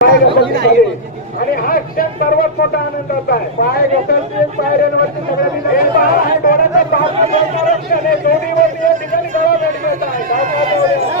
आणि हा क्षण सर्वात मोठा आनंदाचा आहे. पाय घसरते पायऱ्यांवरती सगळ्यांनी हे पहा, हे डोळ्याचा भाग जोडणारा क्षण आहे. दोन्हीवरती या ठिकाणी गळा भेट घेत आहे. काय काय जाऊ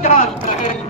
Obrigado,